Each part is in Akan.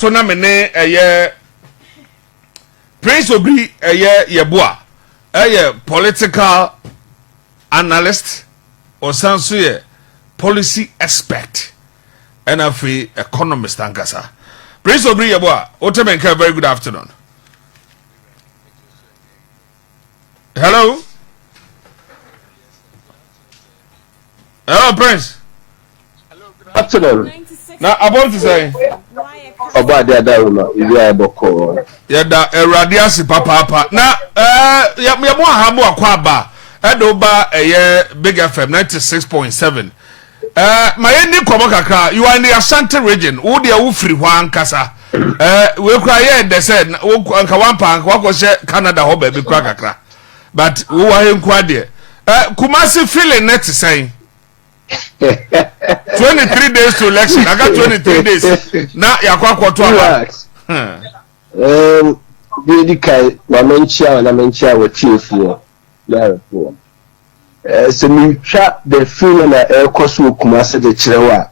to na me ne Prince Obri yeboa political analyst or sanso policy expert and a free economist ankasa. Prince Obri yeboa Otemenka, very good afternoon. Hello. Hello, Prince. Hello, good afternoon. Now, I want to say, about the other room, you are boko. Yeah, that radiasi papa. Now, ya mo habo akwaba. Edoba Big FM 96.7. My ending kakra, you are in the Ashanti region. Who they are free one kasa. We cry they said, Nkawampa, Nkawakoshe Canada hobe be kakra. But who are in Quadia? Kumasi feeling net saying 23 days to election. I got 23 days. Now, Yakwa Dedikai, Wamenchia, with Chief. So, me trap the feeling that air cosu Kumasi the Chilewa.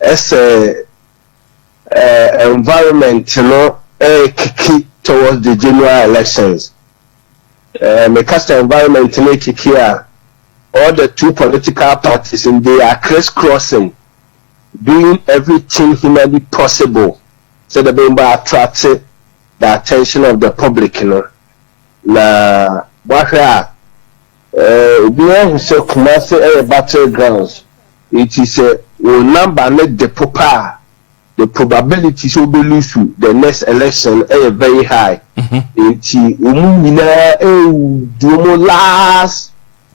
As a environment, kiki towards the general elections. Me cast the environment kiki all the two political parties and they are crisscrossing, doing everything humanly possible so the member attracts the attention of the public, Na Bahra who say Kumasi battlegrounds, it is a number make the probabilities will be lose to the next election very high. It's do last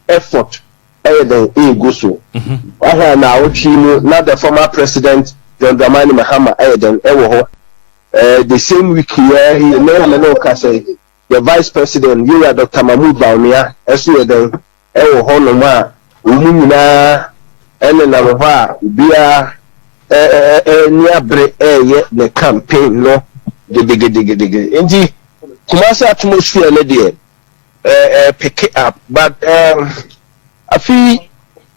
effort. Go so. Now, not the former president, John Dramani Mahama, the same week here, he the vice president, you are Dr. Mahmoud Bawumia, as you are the Honoma, Umuna, Enenava, Bia, near the campaign, no, the Indeed, Kumasi atmosphere, lady, pick it up, but I feel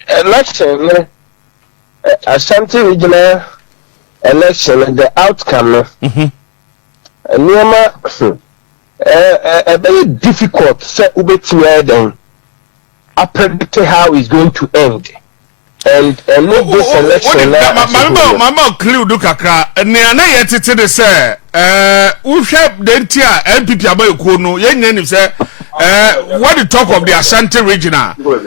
election, Ashanti regional election, the outcome, very difficult. So, I predict how it's going to end. And make this election. Mama clue do kakra. Neana yet to say, we have the entire NPP abayokuno. Yen say, what the talk of the Ashanti regional? For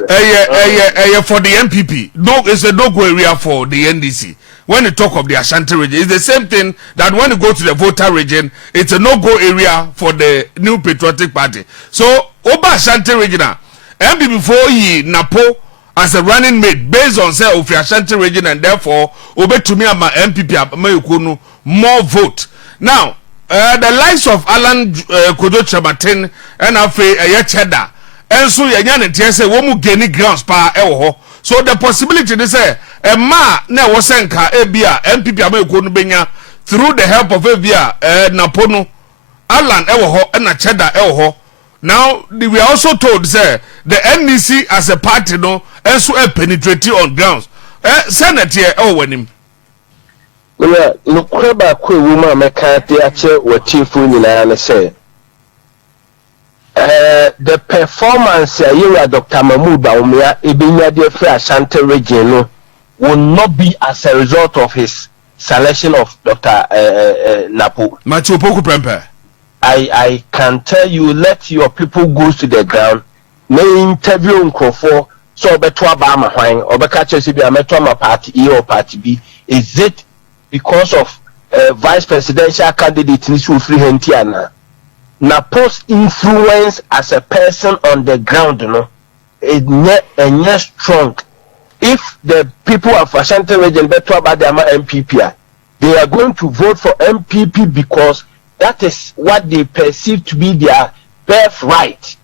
the NPP, no, it's a no-go area for the NDC. When you talk of the Ashanti region, it's the same thing that when you go to the voter region, it's a no-go area for the New Patriotic Party. So, Oba Ashanti regional, NPP before ye Napo as a running mate based on say of the Ashanti region, and therefore Obe to me ama NPP amayukunu more vote. Now, the likes of Alan Kojo Chamatin and Afe Cheddar, and so Yanyan say womu geni grounds pa ewo. So the possibility they say a ma ne wosenka ebia NPP amayukunu benya through the help of ebia Napono Alan ewo and a Cheddar ewo. Now we were also told say the NDC as a party no and so penetrating on grounds. Senate here wenim. Yeah, no creba kwe woman meka te ache watifu nyina na say the performance here Dr. Mahmoud Bawumia ebinya de free Ashanti region no will not be as a result of his selection of Dr. Napo. Machu Poku Prempe. I can tell you, let your people go to the ground. May interview Nkofo so beto abama hwan obeka chesi bi ameto ma party E or party B. Is it because of vice presidential candidate Nisu Free Hentiana? Na post influence as a person on the ground, it not strong. If the people of Ashanti region beto abadama MPP, they are going to vote for MPP because that is what they perceive to be their birthright.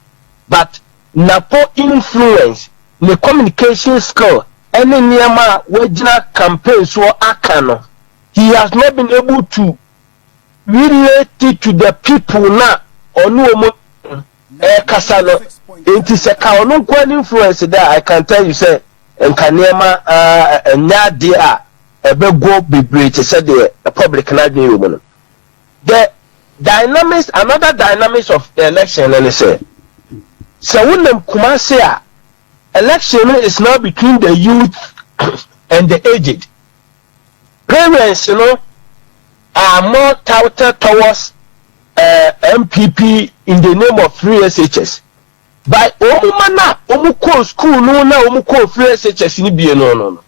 But Napo influence, the communication skill, any Niyama Wejina campaign so akano, he has not been able to relate it to the people now. Onu kasano. It is a influence there. I can tell you say, Nkanyama nya dia go be great said the public na dey woman. The dynamics, another dynamics of the election, and say when them kuma say election is now between the youth and the aged. Parents, are more touted towards NPP in the name of free SHS. By omu school no na omu free SHS ni bi no.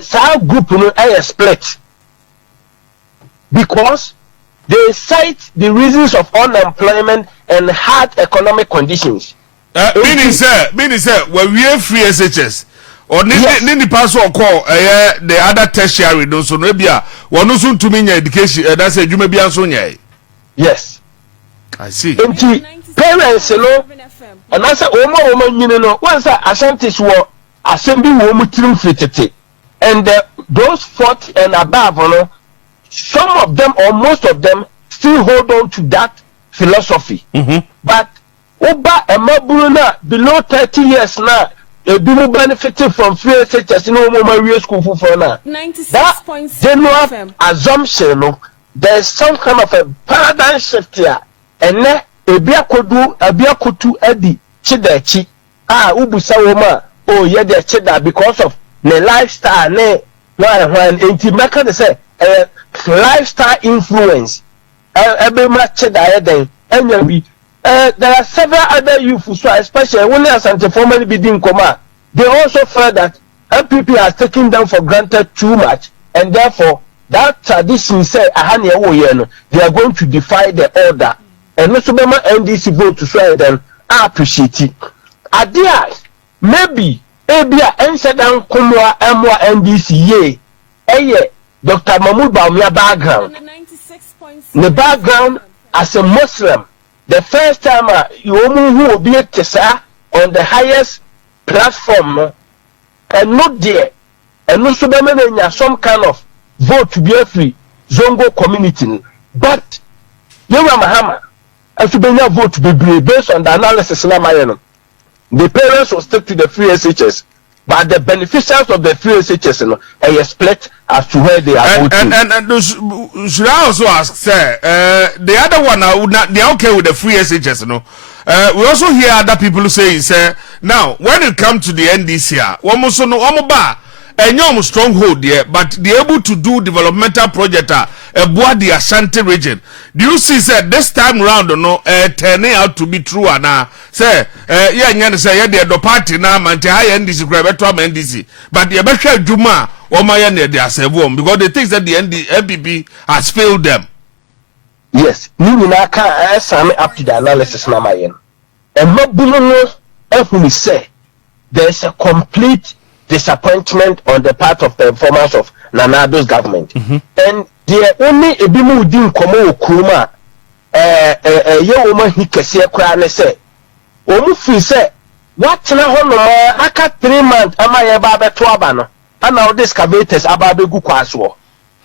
Some group no split because they cite the reasons of unemployment and hard economic conditions. Meaning say when we have free SHS or nini pass or call the other tertiary no so no bia one soon to mean education that's a jume bia so nyai. Yes, I see. Parents and I say omo once Ashantis were assembly wo mutirim fitete and those 40 and above some of them or most of them still hold on to that philosophy. But Oba Emabuna below 30 years now, a bill benefiting from free SHS no more school for now. That general assumption, there's some kind of a paradigm shift here, and then Ebiakotu Edi Chidachi, Ubusa Woma, yeah, they're chida because of the lifestyle, when Intimaka they say lifestyle influence. Every match chida then, there are several other youths, especially when they are formally bidding coma. They also feel that NPP has taken them for granted too much, and therefore that tradition say they are going to defy the order. And also NDC vote to swear them appreciate it. Adia maybe Ensedan Kumwa Emwa NDC Dr. Mahmoud Bawumia background. The background as a Muslim. The first time you will be on the highest platform and not there, and no some kind of vote to be a free Zongo community. But Yoga Mahama, and to be a vote to be based on the analysis. The parents will stick to the free SHS, but the beneficiaries of the free SHS are split as to where they are voting. And should I also ask, sir, the other one they're okay with the free SHS, we also hear other people saying, sir, now when it comes to the NDC, almost no omoba, and you're stronghold there, but they're able to do developmental project aboard the Ashanti region. Do you see, sir, this time round, turning out to be true, and say, the party now, high NDC, NDC, but the better Juma or my they are seven because they think that the NPP has failed them. Yes, Nina can't sum up to the analysis, Namayan. And Mabuno, we say there's a complete disappointment on the part of the performance of Nanado's government. And the only Ebimu din Komo Kuma, a woman he can see a crown say, Omufi say, what na hono aka 3 months am I about Twabano, and now this cavators about the Gukwaswo.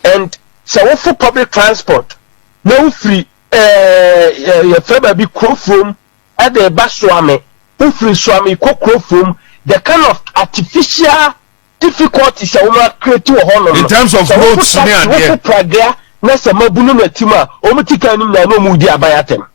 And so for public transport, no free your feba be crow from at the Baswame, who free swami crow from. The kind of artificial difficulties that we create to honor in terms of roads near there. Nasa mabunu na tima omutika ni na no mudi abayatem.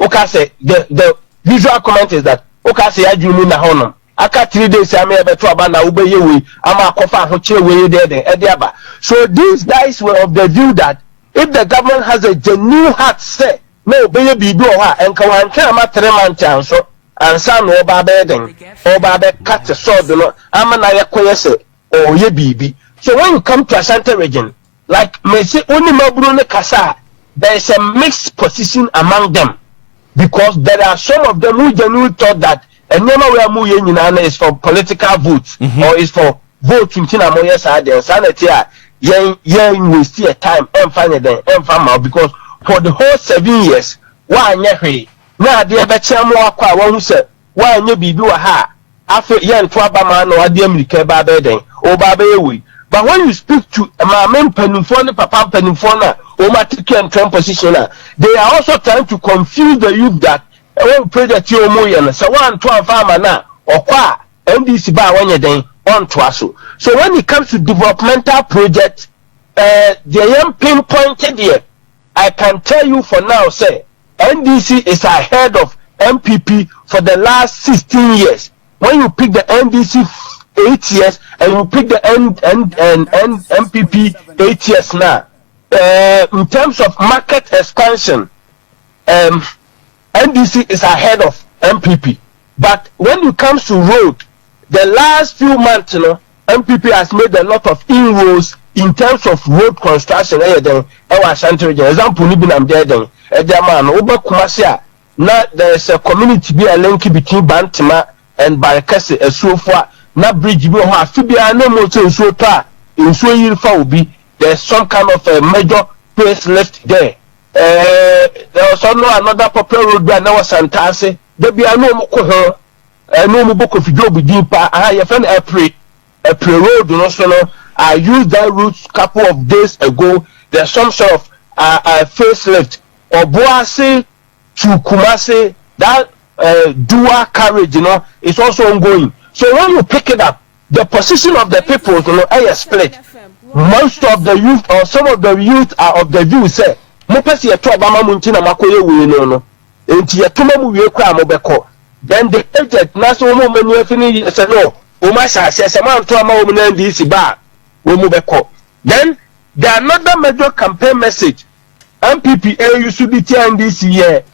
Oka say the visual comment is that oka say adwunu na honor. Aka 3 days am ebeto aba na ubeye we ama akofa ahoche we there aba. So these guys were of the view that if the government has a genuine heart say no obeye bibi o ha enka wanka ama 3 months so and some oba beden oba be cut the sword no amana yakoyese o ye bibi. So when you come to Ashanti region, like me say only maburu ne kasa, there is a mixed position among them because there are some of them who genuinely thought that enema we amu ye nyina is for political votes or is for vote ntina mo yes ade sanity a yen waste your time because for the whole 7 years wa anya hwe na ade be chiamu akwa wa hu se wa anya bibi wa ha afa yen to abama na ade amerika ba beden o ba be ewi. But when you speak to Mamen Penufone, Papa Penufona, or Matikan Trump position, they are also trying to confuse the youth that one project you moyan, so 1 to a farmer now, or qua, NDC bar when you're then, on to us. So when it comes to developmental projects, the young pinpointed here, I can tell you for now, say NDC is ahead of NPP for the last 16 years. When you pick the NDC 8 years and you pick the NPP 8 years now, in terms of market expansion, NDC is ahead of NPP. But when it comes to road, the last few months, NPP has made a lot of inroads in terms of road construction. Example, now there's a community be a link between Bantima and Barakasi, a sofa, na bridge be a fibia no more so in so year for be there's some kind of a major place left there. There was also another popular road by now Santase. There be a no more no book of job deeper. I have an April road, I used that route a couple of days ago. There's some sort of facelift or Boase to Kumase. That dual carriage, is also ongoing. So when you pick it up, the position of the people, is split. Most of the youth or some of the youth are of the view say, Mopesi to Obama Muntina Makoye no. Then the agent national woman finish said no. Umasa says a man to a woman NDC bar. Then the another major campaign message MPPA used to be NDC year.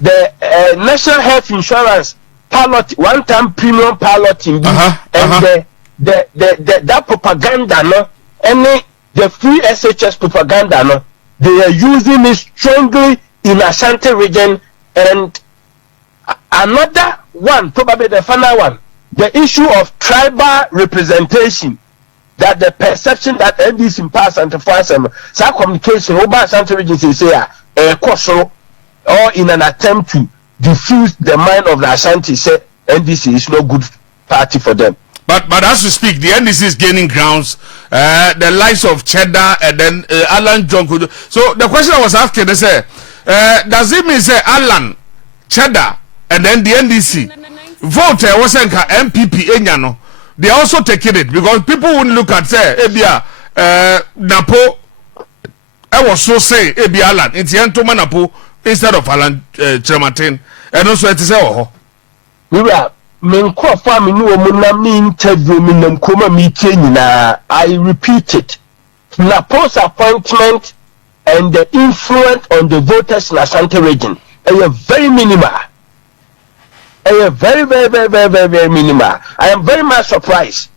The National Health Insurance pilot one-time premium piloting and that propaganda the free SHS propaganda they are using it strongly in Ashanti region. And another one, probably the final one, the issue of tribal representation, that the perception that NDC in past and some communication over Ashanti region say or in an attempt to diffuse the mind of the Ashanti say NDC is no good party for them. But as we speak, the NDC is gaining grounds. The likes of Cheddar and then Alan John. So the question I was asking is, does it mean say Alan, Cheddar, and then the NDC vote wasn't MPP Enyano? They are also taking it because people wouldn't look at say Ebia Napo. I was so say Ebia Alan. It's Yantoma Napo instead of Alan Chematin, and also it is I repeat it. Napo's appointment and the influence on the voters in Ashanti region are very minimal. Very minimal. I am very much surprised.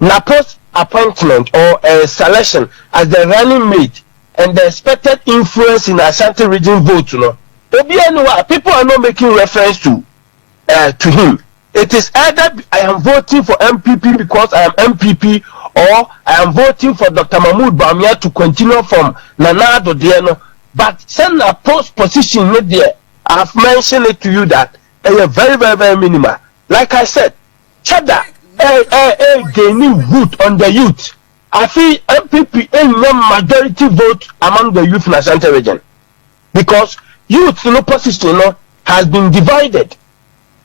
Napo's appointment or selection as the running mate and the expected influence in Ashanti region vote, people are not making reference to him. It is either I am voting for MPP because I am MPP, or I am voting for Dr. Mahmoud Bawumia to continue from Nana Dodiano. But send a post position there. I have mentioned it to you that they are very minimal. Like I said, Cheddar gaining root on the youth. I feel MPP a majority vote among the youth in the Ashanti region because youth position has been divided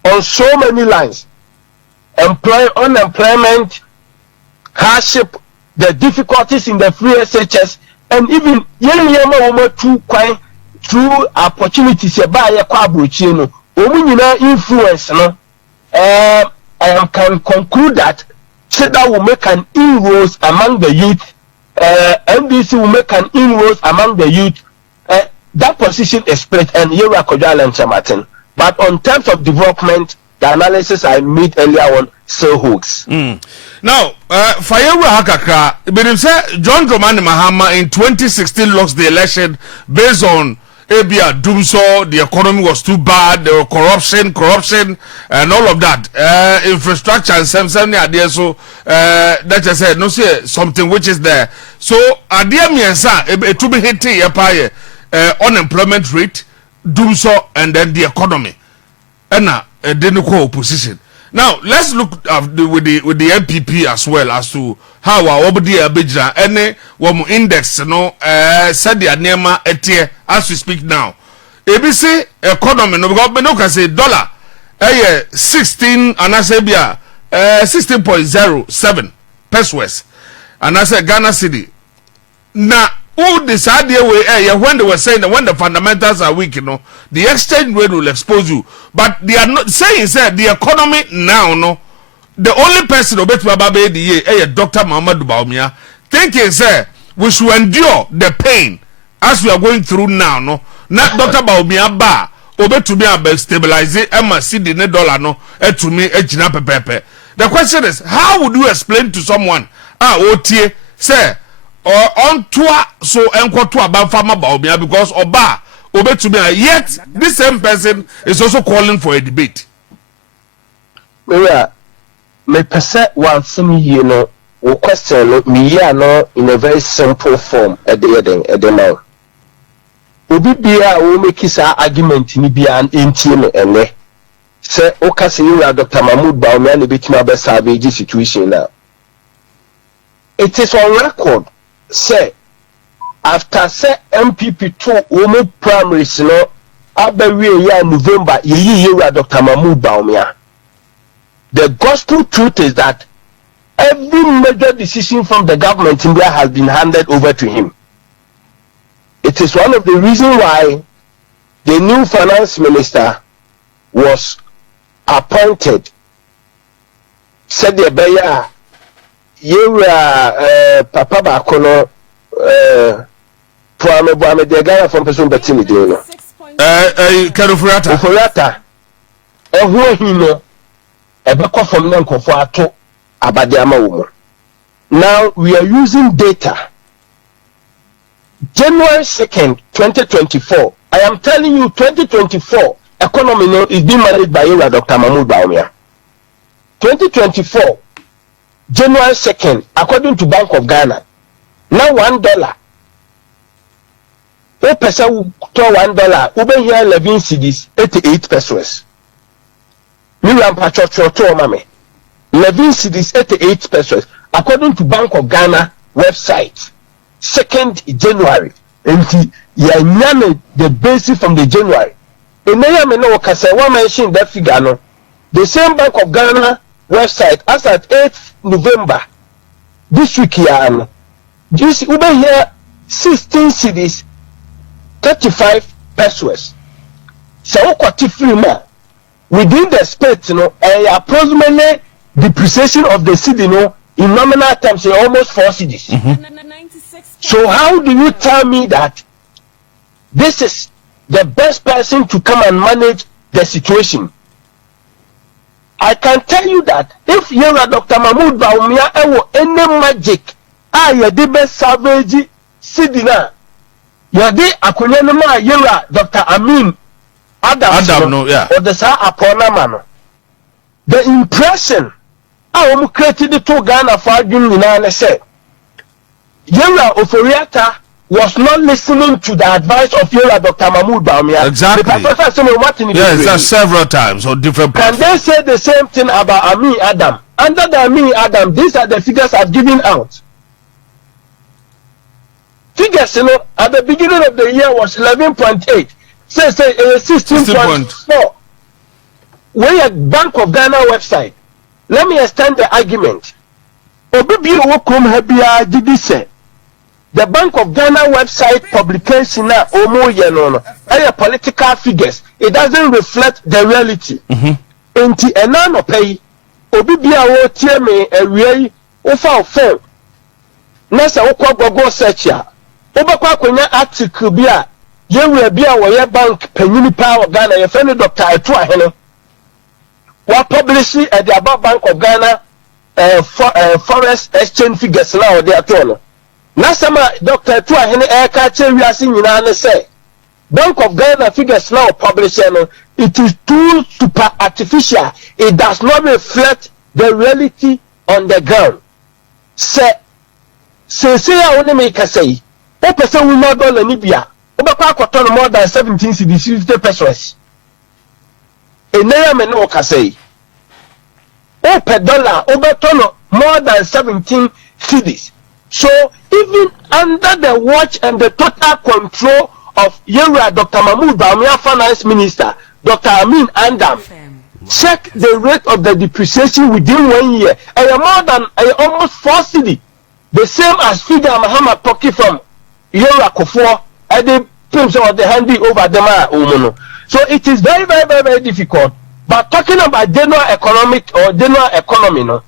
on so many lines. Unemployment, hardship, the difficulties in the free SHS, and even through opportunities influence. I can conclude that Cheddar will make an inroads among the youth. NDC will make an inroads among the youth. That position is split, and here are Kojal and Chamatin. But on terms of development, the analysis I made earlier on Sh0cks. Now, Fayeru Hakaka, but John Dramani Mahama in 2016 lost the election based on Abia Doomso. The economy was too bad. There were corruption, and all of that. Infrastructure and some ideas. So that I said, no say something which is there. So idea miensa to be hitting unemployment rate. Doomso and then the economy, and then the opposition. Now let's look with the NPP as well as to how our Obadi Abidjan any one index said the Anema etie as we speak now. ABC economy no government no can say dollar 16 and Asabia 16.07 pesos, and I said Ghana city. Now, who decide the way when they were saying that when the fundamentals are weak, the exchange rate will expose you. But they are not saying the economy now, no. The only person who bet Bababe the year, Dr. Muhammad Bawumia, thinking we should endure the pain as we are going through now, no. Not Dr. Bawumia ba obe to me about stabilize Emma CD ne dollar no to me ejina pepepe. The question is, how would you explain to someone otie say or on tour so enko to about farmer Bawumia because oba obe to me yet this same person is also calling for a debate. Me pese one some o question me no in a very simple form at the now. Obi bia o make sa argument ni bia entie no ene say o ka say you Dr. Mahmoud Bawumia na betima be savage situation now. It is on record say after say NPP 2 o primaries no abawie ya November yi Dr. Mahmoud Bawumia. The gospel truth is that every major decision from the government in India has been handed over to him. It is one of the reasons why the new finance minister was appointed. Said the Beya, you Papa Bakono, Puame de Gaya from Person Bettini, Karufurata, and who he know, a backup from Nankofato, Abadiama. Now we are using data. January 2nd, 2024. I am telling you, 2024 economy is being managed by Dr. Mahmoud Bawumia. 2024, January 2nd, according to Bank of Ghana, now $1. A person to $1, over here 11 cedis, 88 pesos. Miriam Pachocho mame. 11 cedis, 88 pesos, according to Bank of Ghana website. 2nd January, and the basis from the January. In one mention that figure, no, the same Bank of Ghana website as at 8th November this week here, this over here 16 cedis, 35 pesos. So within the space, approximately depreciation of the cedi, in nominal terms, almost 4 cedis. So how do you tell me that this is the best person to come and manage the situation? I can tell you that if you are Dr. Mahmoud Bawumia any magic, you the best savage sidina. You are the akunyanuma you are Dr. Amin Adam no, yeah. Or the sa aponamano. The impression I created the two Ghana for arguing say Yera Oforiata was not listening to the advice of Yera Dr. Mahmoud Bawumia. Exactly. Yes, that's several times on different platforms. Can they say the same thing about Amin Adam? Under the Amin Adam, these are the figures I've given out. Figures, at the beginning of the year was 11.8. Say 16.4. We at Bank of Ghana website. Let me extend the argument. The Bank of Ghana website publication now political figures. It doesn't reflect the reality. Enti enano pay obi bia wo tie me awie wo fa phone. Na se wo kwa Google search ya. Wo ba kwa kwanya article bia ye bia wo ye bank panyini pa wo Ghana ye friend Dr. Etu Ahene. Wa publish at the Bank of Ghana forest exchange figures now they are told. Nasama Dr. Etu Ahene catch we are seeing in say Bank of Ghana figures now published. It is too super artificial. It does not reflect the reality on the ground. Say I only make a say. What person will not dollar Libya? Over more than 17 50 pesos. A name and no say. Oh, per dollar over more than 17 cedis. So even under the watch and the total control of Dr. Mahmoud Bawumia Finance Minister, Dr. Amin Andam, check the rate of the depreciation within 1 year. And more than almost 4 cedi. The same as figure Mahama pocket from Yora Kofo and the pimps or the handy over them. So it is very, very, very, very difficult. But talking about general economic or general economy, no,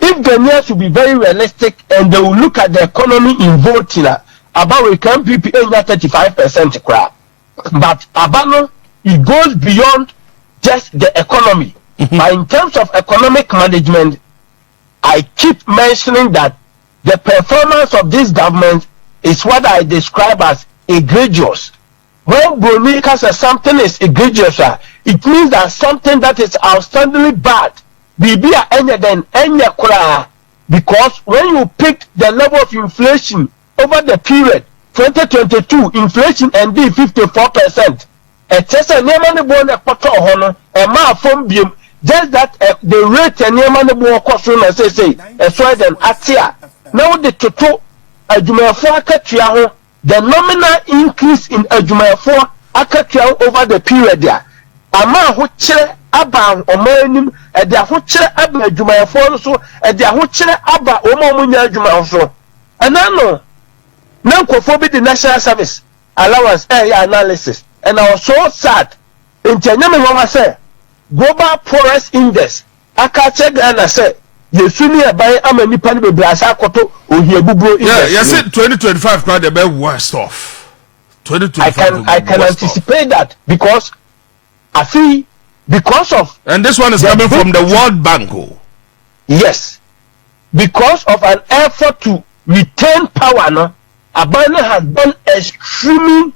if Ghanaians should be very realistic and they will look at the economy in voting about we can PPA 35% crap. But Abano, it goes beyond just the economy. But in terms of economic management, I keep mentioning that the performance of this government is what I describe as egregious. When Bronika says something is egregious, it means that something that is outstandingly bad. Because when you pick the level of inflation over the period 2022, inflation ended 54%. Just that the rate and now the total the nominal increase in Ajumayafo over the period there. Ama huchere aba omanim e de huchere aba Ajumayafo so e de huchere aba omamunya Ajumayafo. Anano na nkofo bi the national service allowance analysis, and I was so sad. Intanyame mama say global poorest index akache Ghana say yesuni abai amani pani bebrasa koto ohiebubuo index. Yeah, you said 2025 quite the best worst off. 2025 I can anticipate that because I feel because of, and this one is coming from the World Bank. Yes, because of an effort to retain power, no, Abana has done extreme,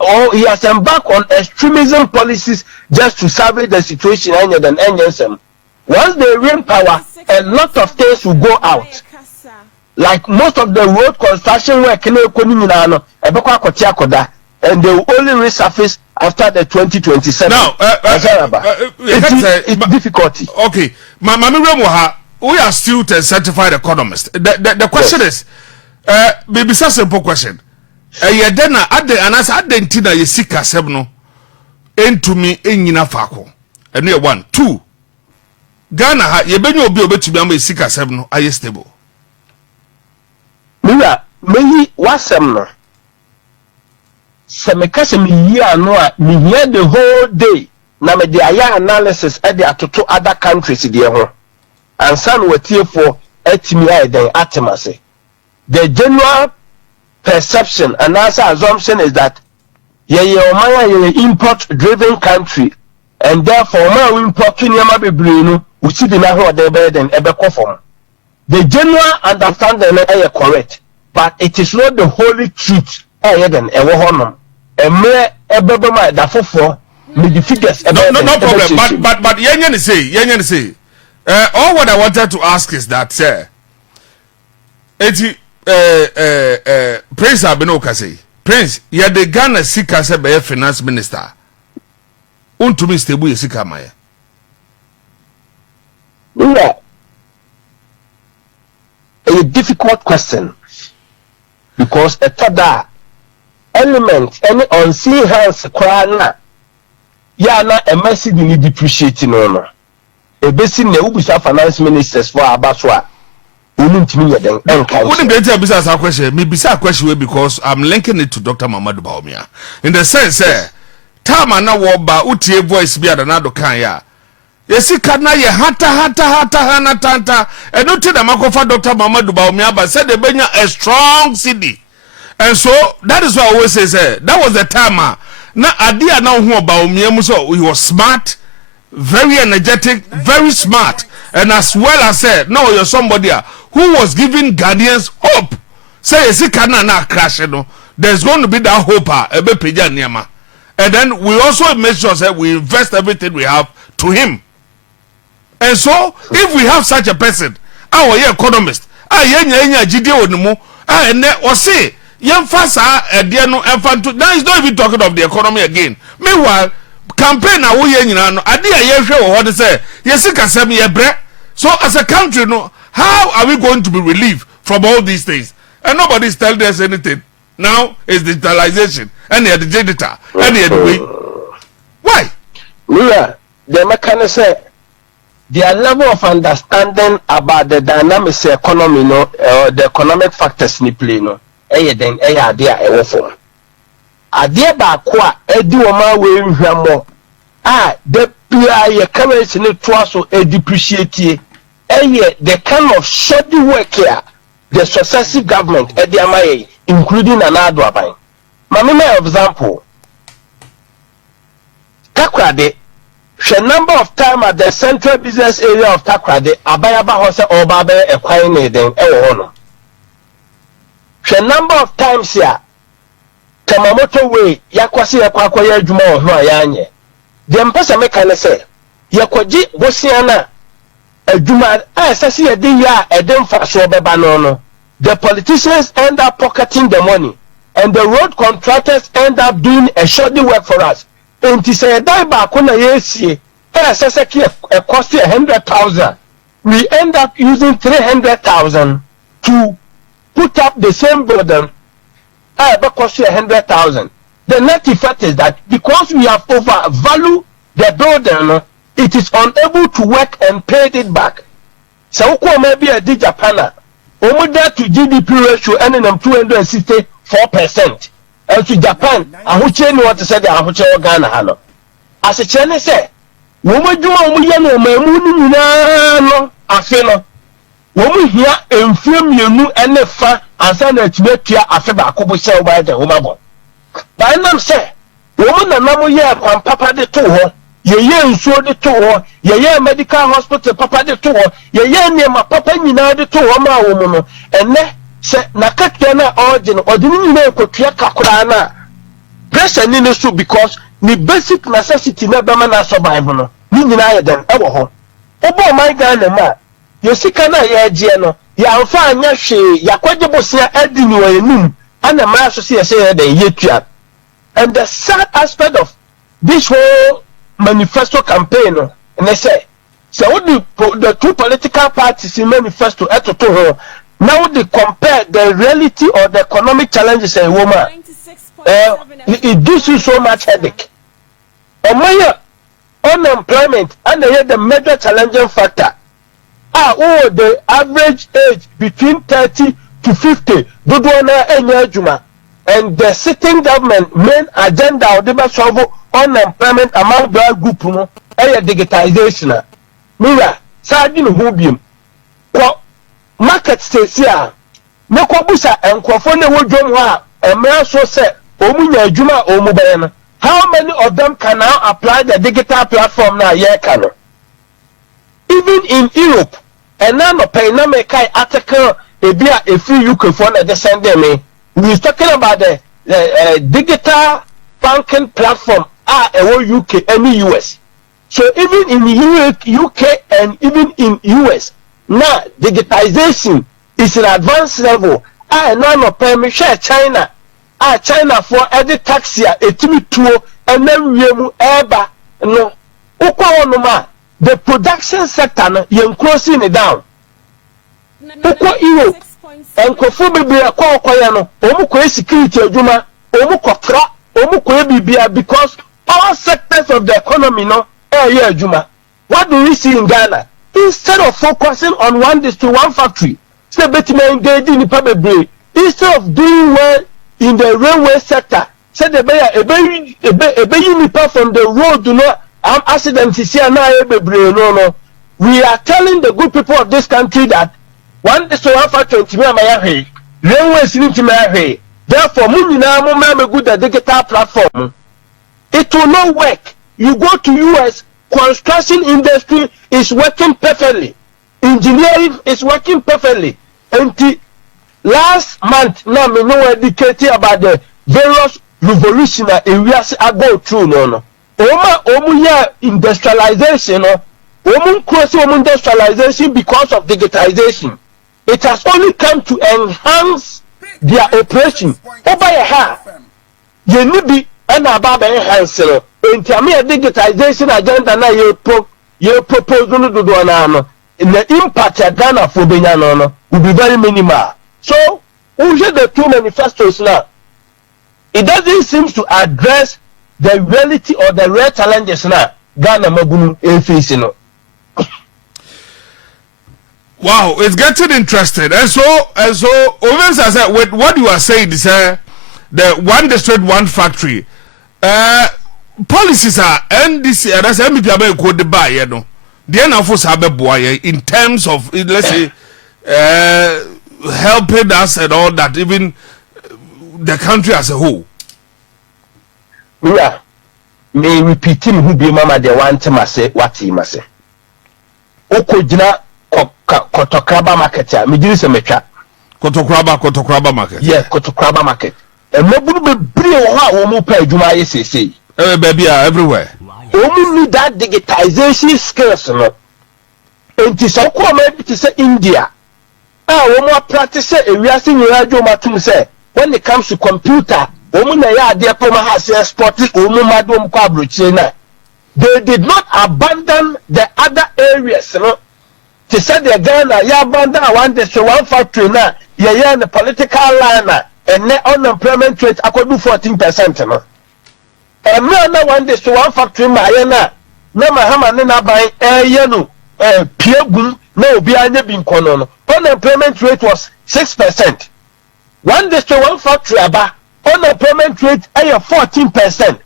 or he has embarked on extremism policies just to salvage the situation. Once they regain power, a lot of things will go out. Like most of the road construction work, and they will only resurface after the 2027. Now, it's difficulty. Okay, we are still a certified economist. The question is, maybe such a simple question. Yedena ade anas ade ntina yesika seb no entumi enyina fako. Eno ye 1 2. Ghana ha yebenyo obi obetumi am yesika seb no aye stable. Mira, meyi wasem no. Se mekase mi year no a me hear the whole day na me de aya analysis e de atoto other countries de ho. Ansan watie for etimi aye den atemase. The general perception and also assumption is that ye import driven country, and therefore we import nyama bebre no we see the na ho de be den ebe kofom. The general understanding is correct, but it is not the holy truth. No problem. But yenyen say. All what I wanted to ask is that, sir. Prince Abenoka say, Prince, you the Ghana sika se be finance minister. Untumi stable sika maye. Yeah. A difficult question, because a tada element any unseen hands kwana ya na a message need depreciating no a basic ne ubisa finance ministers for abaswa wouldn't be a business question. Maybe a question because I'm linking it to Dr. Mamadu Bawumia in the sense time na woba utie voice bi adanado kan ya yesi kana ye hata tanta enote na makofa Dr. Mamadu Bawumia but said they benya a strong CD. And so that is why I always say that was the time na adia na hu Bawumia mu so he was smart, very energetic, very smart, and as well as said no you're somebody who was giving Ghanaians hope. Say yesi kana na crash no there's going to be that hope ebe peja niama. And then we also make sure that we invest everything we have to him. And so, if we have such a person, our economist, now he's not even talking of the economy again. Meanwhile, campaign so as a country, no, how are we going to be relieved from all these things? And nobody's telling us anything. Now it's digitalization, and the digital, and the way. Why? the mechanism, their level of understanding about the dynamics of economy, the economic factors ni play no, then idea form. Idea ba kwa edi woma we nhwamo the PAA currency ni twaso depreciate the kind of shoddy work here the successive government amaye including another aban. Mamima example Takrade, the number of time at the central business area of Takrade, Abayaba Hose Obabe Equine then Ewono. The number of times here, Tamamoto Way, Yakwasi Yakwakoya Juma or Huayanye. The Empesa Mekane say, Yakwaji Bosiana, a Juma, Sassi a dia, a demfa so bebanono. The politicians end up pocketing the money, and the road contractors end up doing a shoddy work for us. And to say, die back on a year, a cost 100,000. We end up using 300,000 to put up the same burden. But cost 100,000. The net effect is that because we have overvalued the burden, it is unable to work and pay it back. So, maybe a Japan, Omoda to GDP ratio ending on 264%. And to Japan, I would change what to say the Ahucha Ghana Halo. As a Chinese say, Woman do Muyano, Mamunu, Afeno. Woman here infirm you knew any fa and send it to make you a feba couple sell by the woman. By them say, Woman and Namuya and Papa de Toho, ye so the Toho, ye medical hospital, Papa de Toho, ye near my papa in the Toho, woman, and ne. Se nakatena origin or didn't know kotua kakurana pressure ni so because the basic necessity na bema na survive no ni nyina ye den ewo ho obo my Ghana ma ye sika na ye gie no ya mfa anya hwe yakwaje bosia adi ni wanum ana ma so se ye den yetua. And the sad aspect of this whole manifesto campaign no and they say so the two political parties in manifesto etoto ho. Now they compare the reality or the economic challenges in woman. It gives you so much headache. And when unemployment and the major challenging factor the average age between 30 to 50 and the sitting government main agenda of the solve unemployment among black group digitization. Mira, Sajin Hubium. Market states here. No Kobusa and Kwafone would join and may so say, Omunya Juma Omubena. How many of them can now apply the digital platform now? Yakano. Even in Europe, and now no pay no make article a free UK phone at the same day me. We're talking about the digital banking platform UK and US. So even in UK and even in US. Now, digitization is an advanced level. None of payment share China. China for every taxi, a timid tour, and then we eba. No, the production sector, you're closing it down. Oko Europe, and Kofubi be a call Koyano, Omuko security, Juma, Omukokra, Omuko Bibia, because all sectors of the economy, no, yeah, Juma. What do we see in Ghana? Instead of focusing on one district, one factory, instead of doing well in the railway sector, said the from the road do not accidents no. We are telling the good people of this country that one district, one factory, railway is in therefore, good the digital platform. It will not work. You go to US. Construction industry is working perfectly. Engineering is working perfectly. And last month, now me know educated about the various revolutionary areas I go through. No. Industrialization. Industrialization because of digitization. It has only come to enhance their operation. You need and about enhancing. In terms of digitization agenda, na you propose no do no. In the impact of Ghana for Benin will be very minimal. So, we have the two manifestos now. It doesn't seem to address the reality or the real challenges now Ghana mabunu face no. Wow, it's getting interesting. And so, Owens, I said, with what you are saying is the one district, one factory. Policies are NDC, and that's NPP abe code buy, you know. The NFOs have boy in terms of, let's say, helping us and all that, even the country as a whole. Yeah, may repeat him who be mama the one time I say what he must say. Okojina Kotokraba market ya me se metwa Kotokraba market. Yeah, Kotokraba market. E mabunu be bri wo ha wo mu pa adwuma ye sesei. Baby everywhere. Wo need that digitization skills no. Enti so ko ma bi say India. Wo mu practice ewiase nyira adwuma tum say when it comes to computer, wo mu na ya ade poma ha say export wo mu madom kwa abrochire na. They did not abandon the other areas no. To say the Ghana, ya abandon one district, one factory now, yeah, the political line, and the unemployment rate, I could do 14%. No? And now, one district, one factory, my na my hammer, na buying air yellow, peer boom, no, behind the being corner. Unemployment rate was 6%. One district, one factory, about unemployment rate, 14%.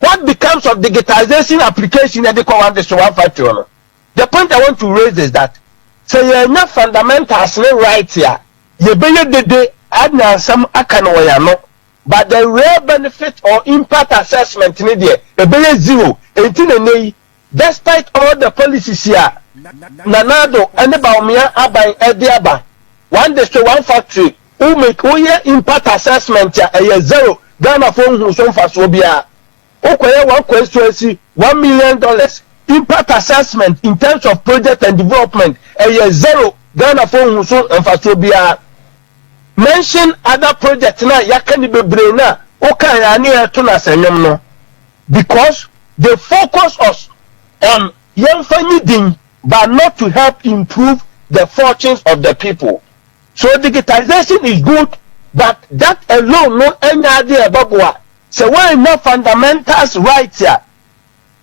What becomes of digitization application at the one district, one factory? No? The point I want to raise is that so you're not fundamentals right here. You be the day and some no, but the real benefit or impact assessment in there, a zero. Despite all the policies here, Nanado and the Bawumia Abai Ediaba, one district, one factory, who make impact assessment a zero. Ghana phone who so fast will be a one question, $1 million. Impact assessment in terms of project and development a zero. Ghana phone so and mention other projects now yakani bebre na okay ani to na senyom no because they focus us on young family but not to help improve the fortunes of the people. So digitization is good, but that alone no any idea babwa. So why not fundamentals right here?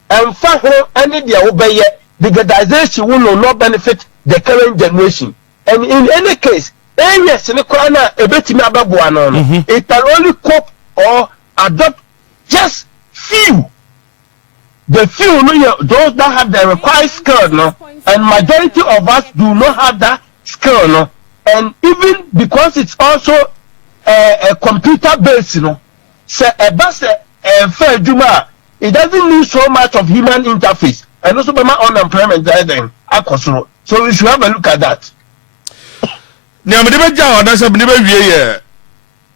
And for any dia obey digitization will not benefit the current generation. And in any case, yes, in the corner a bit it can only cope or adopt just few. The few those that have the required skill, no, and majority of us do not have that skill, no, and even because it's also a computer based, you know, so a bus fair juma. It doesn't need so much of human interface, and also by my unemployment then. So we should have a look at that.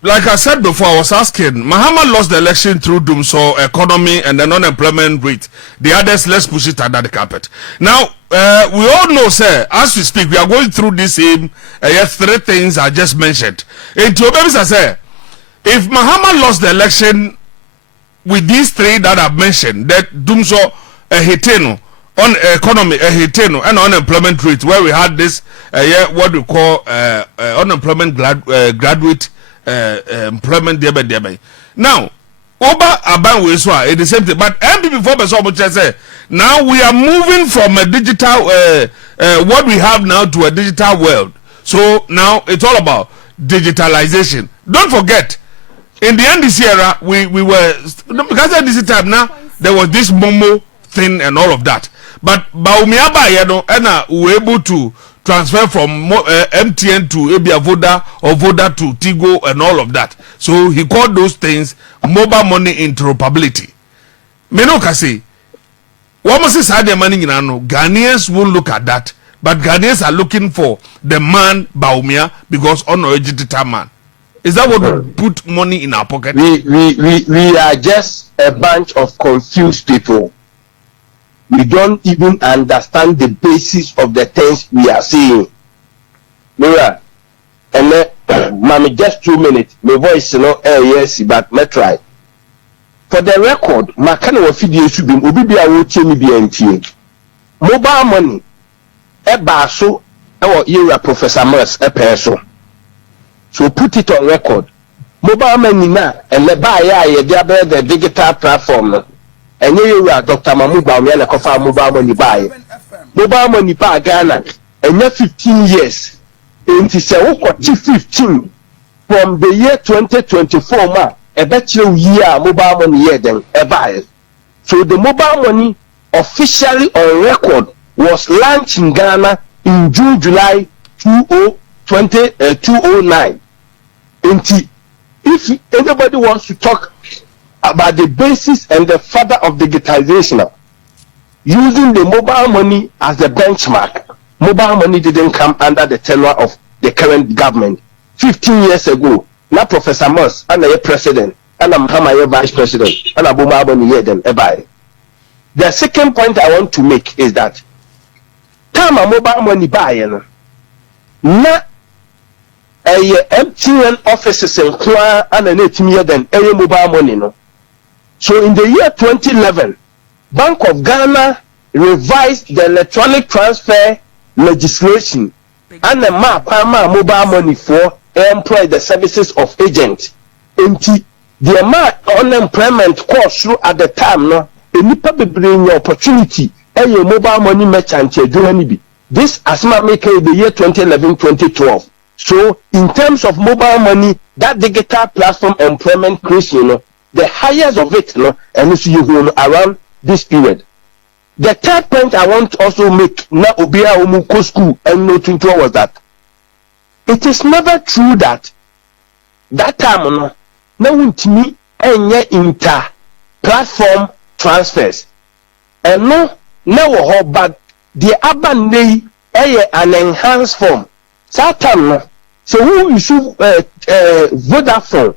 Like I said before, I was asking, Mahama lost the election through doom, so economy and the unemployment rate. The others, let's push it under the carpet. Now, we all know, sir, as we speak, we are going through this same, three things I just mentioned. And to obey, I say, if Mahama lost the election with these three that I've mentioned, that Dumso Hiteno on economy Hiteno and unemployment rate, where we had this what we call unemployment graduate employment debe. Now, Oba Aban Weswa is the same thing, but NPP before say now we are moving from a digital what we have now to a digital world. So now it's all about digitalization. Don't forget. In the NDC era, we were because at this time now there was this Momo thing and all of that. But Bawumia and we were able to transfer from MTN to Abia Voda or Voda to Tigo and all of that. So he called those things mobile money interoperability. Menoka say, what must say the money in Ghanaians will look at that, but Ghanaians are looking for the man Bawumia because on a digital man. Is that what we put money in our pocket? We are just a bunch of confused people. We don't even understand the basis of the things we are seeing. Mira, and mommy, just 2 minutes. My voice, yes, but me try. For the record, my kind of video should be BNT. Mobile money, a basso, or you are Professor Mers, a person. So put it on record. Mobile money now, and the buy the digital platform. and you are Dr. Mahmoud Bawumia na kofa mobile money buy. Mobile money buy Ghana and 15 years. It is a 15 from the year 2024 ma a better year mobile money year than a buy. So the mobile money officially on record was launched in Ghana in July 2009. If anybody wants to talk about the basis and the father of digitization, using the mobile money as the benchmark, mobile money didn't come under the tenure of the current government. 15 years ago, now Professor Moss, and the president, and I'm vice president, and I'm mobile money then. The second point I want to make is that time a mobile money buy na MTN offices and an 18 year than any mobile money no. So in the year 2011, Bank of Ghana revised the electronic transfer legislation and the map mobile money for employ the services of agents. The amount unemployment cost through at the time no, any bring your opportunity and your mobile money merchant be. This asma make the year 2011-2012. So in terms of mobile money, that digital platform employment creation, the highest of it, and it's you around this period. The third point I want to also make na obia umuko school and no to was that it is never true that time no untimi enye inter platform transfers and no but the urban day an enhanced form. Satan so who issue Vodafone,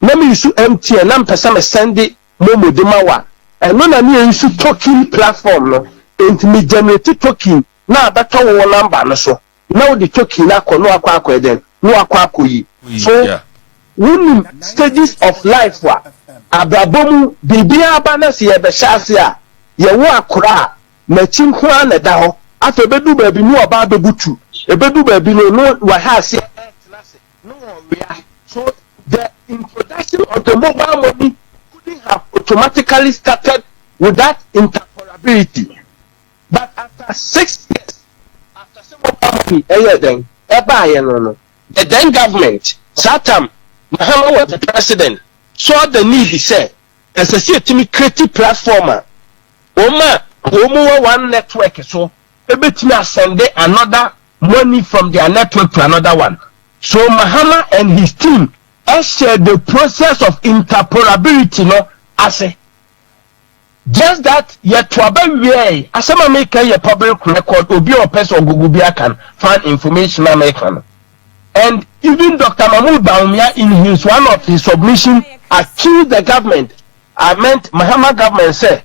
let me issue MTN, and person send it Momo Demawa, and no na issue token platform no, and me generate token now that one number so now the token na no akwa then no akwa yi. So when stages of life wa abrabomu bibia abana se ye be hyase a ye wo akora na chinkwa na da ho afa bedu ba bi no oba bebutu ebedu ba bi no wa ha se no so the introduction of the mobile money couldn't have automatically started with that interoperability, but after 6 years after some mobile money then the then government Satam Mahama was the president saw the need he said as a creative platformer one network so everything send another money from their network to another one. So Mahama and his team shared the process of interoperability as a just that yet to way as a make a public record or be a person or Google can find information American. And even Dr. Mahmoud Bawumia in his one of his submission accused the government. I meant Mahama government say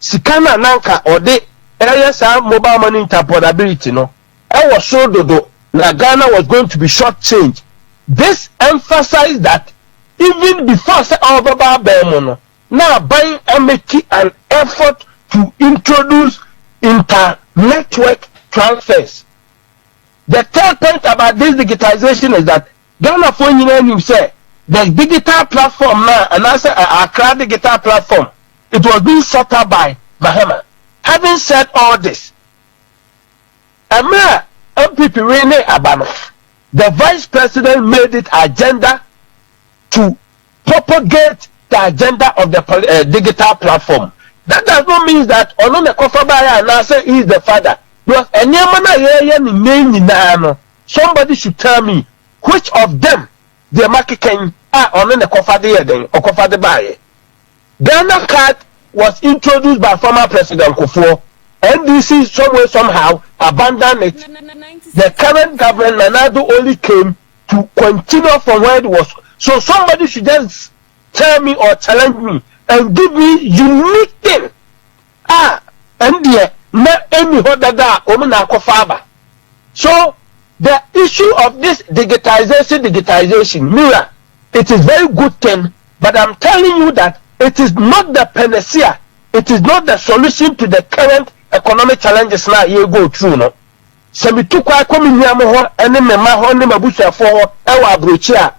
Sikana Nanka or the areas are mobile money interoperability I was so dodo na Ghana was going to be short-changed. This emphasized that even before Baba now buying and making an effort to introduce inter-network transfers. The third point about this digitization is that Ghana for you say the digital platform now and I say Accra digital platform, it was being set up by Mahama. Having said all this, NPP Rene Abano, the vice president made it agenda to propagate the agenda of the digital platform. That does not mean that Onome Kofabaya and say he is the father. Because somebody should tell me which of them the market can Onome Kofade or Kofade Baye. Ghana card was introduced by former President Kufuor. NDC somewhere somehow abandoned it. The current government Nanado only came to continue from where it was. So somebody should just tell me or challenge me and give me unique thing. And the so the issue of this digitization, Mira, it is very good thing, but I'm telling you that it is not the panacea. It is not the solution to the current economic challenges now you go through no. So me took kwa komi nyamo ho ene mema ho ne mabusuafo ho e wa abrochi a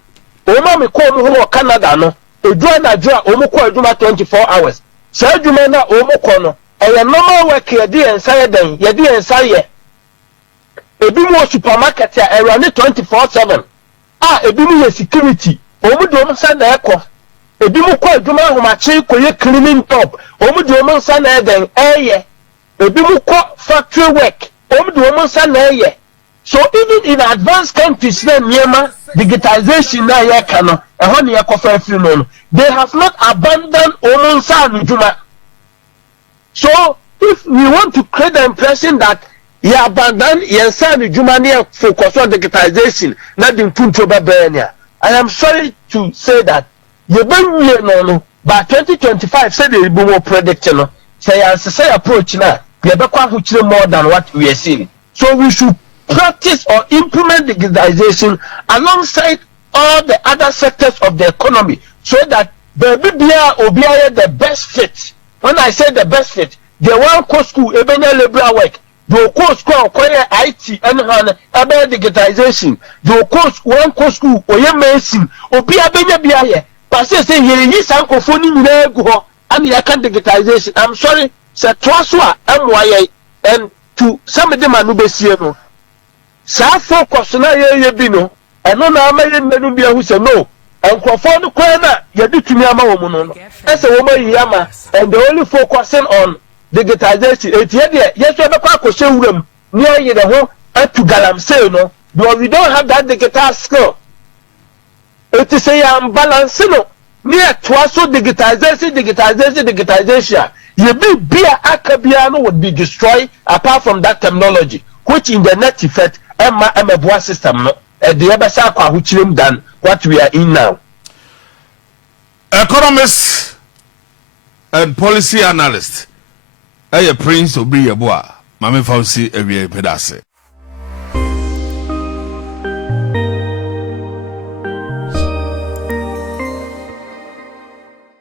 o ma me ko mo ho Canada no edua na dua o mo ko aduma 24 hours Sa adwuma na o mo kɔ no ɛyɛ normal work yɛde ensa yɛ den yɛde ensa yɛ ebi mo supermarket a ɛrane 24/7 ebi mo yɛ security o mo do mo sa na ɛkɔ ebi mo kɔ adwuma ahomakye kɔyɛ cleaning top o mo do mo nsa na ɛden ɛyɛ ebi mo kɔ factory work o mo do mo nsa na ɛyɛ. So even in advanced countries na niema digitization na yɛ ka no ɛhɔ ne yɛkɔfa afiri no they have not abandoned omo nsa adwuma. So if we want to create the impression that you abandon yensa adwuma ne focus on digitization na the punto babania, I am sorry to say that you been no by 2025 say they be more predict no say approach na you be kwa more than what we are seeing. So we should practice or implement digitization alongside all the other sectors of the economy so that the BBA will be the best fit. When I say the best fit, the one co school, even a liberal work, the co school acquire IT and digitization, the course one co school or your medicine or be a benya but say here is uncle phoning go and you can digitization. I'm sorry, Sir Twaswa MYA and to some of them are no besiano. Sa focus na ye bino eno na amaye nanu bia hu se no enkrofo no kwa na ye ditumi ama wo mu no ese wo mayi ama and they only focusing on digitization etie de ye so be kwa akose wuram ni aye de ho atu galamsey no because we don't have that digital skill. It is a balance no ni etwa so digitization ye be akabia no would be destroyed apart from that terminology which in the net effect Emma system no the ebesa kwa huchirim than what we are in now. Economist and policy analyst Prince Obi Yeboah Mame Fauci Ewie Pedase.